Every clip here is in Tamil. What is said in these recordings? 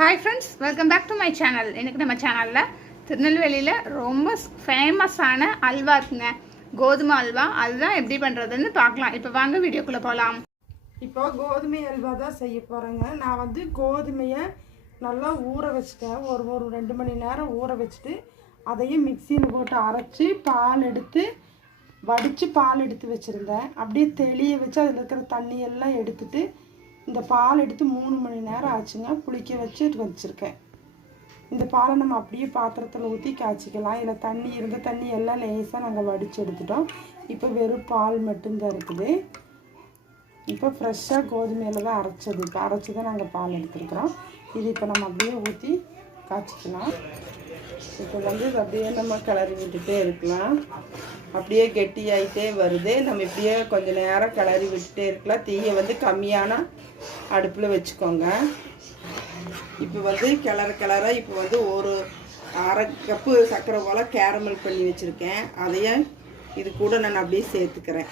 Hi friends, welcome back to my channel. இன்னைக்கு நம்ம சேனல்ல திருநெல்வேலியில ரொம்ப ஃபேமஸான அல்வா இருக்குங்க. கோதுமை அல்வா. அதுதான் எப்படி பண்றதுன்னு பார்க்கலாம். இப்போ வாங்க வீடியோக்குள்ள போலாம். இப்போ கோதுமை அல்வா தான் செய்ய போறேங்க. நான் வந்து கோதுமையை நல்லா ஊற வச்சிட்டேன். ஒரு 2 மணி நேரம் ஊற வச்சிட்டு அதையும் மிக்ஸியில் போட்டு அரைச்சி பால் எடுத்து வடித்து பால் எடுத்து வச்சுருந்தேன். அப்படியே தெளிய வச்சு அதில் இருக்கிற தண்ணியெல்லாம் எடுத்துட்டு இந்த பால் எடுத்து 3 மணி நேரம் ஆச்சுங்க. புளிக்க வச்சு வச்சுருக்கேன். இந்த பாலை நம்ம அப்படியே பாத்திரத்தில் ஊற்றி காய்ச்சிக்கலாம். இதில் தண்ணி இருந்த தண்ணி எல்லாம் லேசாக நாங்கள் வடித்து எடுத்துட்டோம். இப்போ வெறும் பால் மட்டும்தான் இருக்குது. இப்போ ஃப்ரெஷ்ஷாக கோதுமையில் தான் அரைச்சது. இப்போ அரைச்சி தான் நாங்கள் பால் எடுத்துருக்குறோம். இது இப்போ நம்ம அப்படியே ஊற்றி காய்ச்சிக்கலாம். இப்போ வந்து அப்படியே நம்ம கிளறி விட்டுட்டே இருக்கலாம். அப்படியே கெட்டியாயிட்டே வருது. நம்ம இப்படியே கொஞ்சம் நேரம் கிளறி விட்டுட்டே இருக்கலாம். தீயை வந்து கம்மியான அடுப்பில் வச்சுக்கோங்க. இப்போ வந்து கிளற இப்போ வந்து ஒரு அரை கப்பு சர்க்கரை போல் கேரமல் பண்ணி வச்சுருக்கேன். அதையும் இது கூட நான் அப்படியே சேர்த்துக்கிறேன்.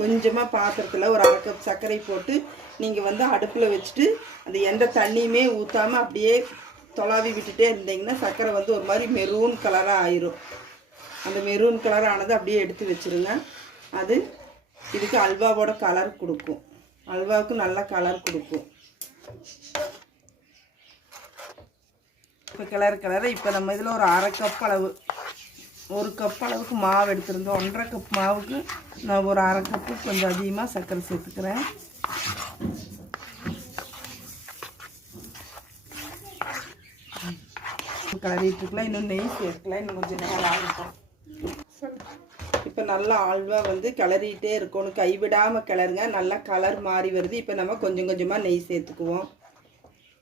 கொஞ்சமாக பாத்திரத்தில் ஒரு அரை கப் சர்க்கரை போட்டு நீங்கள் வந்து அடுப்பில் வச்சுட்டு அந்த எந்த தண்ணியுமே ஊற்றாமல் அப்படியே தொலாவி விட்டுட்டே இருந்தீங்கன்னா சர்க்கரை வந்து ஒரு மாதிரி மெரூன் கலராக ஆயிரும். அந்த மெரூன் கலர் ஆனது அப்படியே எடுத்து வச்சுருங்க. அது இதுக்கு அல்வாவோட கலர் கொடுக்கும். அல்வாவுக்கு நல்ல கலர் கொடுக்கும். இப்போ கிளற இப்போ நம்ம இதில் ஒரு அரை கப் அளவு, ஒரு கப் அளவுக்கு மாவு எடுத்துருந்தோம். 1.5 கப் மாவுக்கு நான் ஒரு அரை கப்பு கொஞ்சம் அதிகமாக சர்க்கரை சேர்த்துக்கிறேன். கிளறிட்டுருக்கலாம். இன்னும் நெய் சேர்க்கலாம். இன்னும் கொஞ்சம் நேரம் ஆகிட்டோம். இப்போ நல்லா அல்வா வந்து கிளறிட்டே இருக்கணும். கைவிடாமல் கிளறுங்க. நல்லா கலர் மாறி வருது. இப்போ நம்ம கொஞ்சம் கொஞ்சமாக நெய் சேர்த்துக்குவோம்.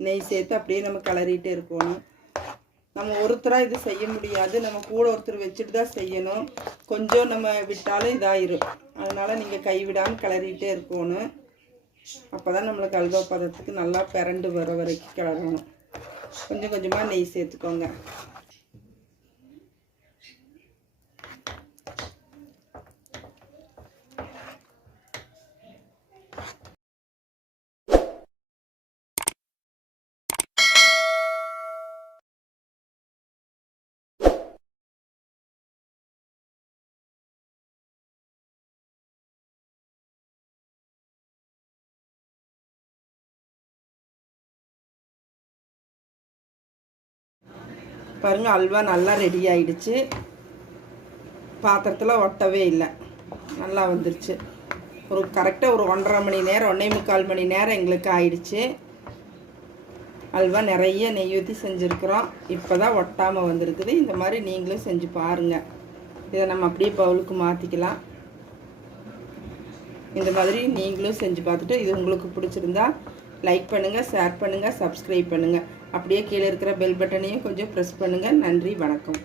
நெய் சேர்த்து அப்படியே நம்ம கிளறிட்டே இருக்கணும். நம்ம ஒருத்தராக இது செய்ய முடியாது. நம்ம கூட ஒருத்தர் வச்சுட்டு தான் செய்யணும். கொஞ்சம் நம்ம விட்டாலும் இதாயிரும். அதனால் நீங்கள் கைவிடாமல் கிளறிட்டே இருக்கணும். அப்போ தான் நம்மளுக்கு அல்வா பதத்துக்கு நல்லா பிறண்டு வர வரைக்கும் கிளறணும். கொஞ்சம் கொஞ்சமாக நெய் சேர்த்துக்கோங்க. பாருங்கள், அல்வா நல்லா ரெடி ஆகிடுச்சு. பாத்திரத்தில் ஒட்டவே இல்லை. நல்லா வந்துருச்சு. ஒரு கரெக்டாக ஒரு 1.5 மணி நேரம் 1.25 மணி நேரம் எங்களுக்கு ஆயிடுச்சு. அல்வா நிறைய நெய் ஊற்றி செஞ்சுருக்குறோம். இப்போ தான் ஒட்டாமல் வந்திருக்குது. இந்த மாதிரி நீங்களும் செஞ்சு பாருங்கள். இதை நம்ம அப்படியே பவுலுக்கு மாற்றிக்கலாம். இந்த மாதிரி நீங்களும் செஞ்சு பார்த்துட்டு இது உங்களுக்கு பிடிச்சிருந்தா லைக் பண்ணுங்கள், ஷேர் பண்ணுங்கள், சப்ஸ்கிரைப் பண்ணுங்கள். அப்படியே கீழே இருக்கிற பெல் பட்டனையும் கொஞ்சம் ப்ரெஸ் பண்ணுங்கள். நன்றி, வணக்கம்.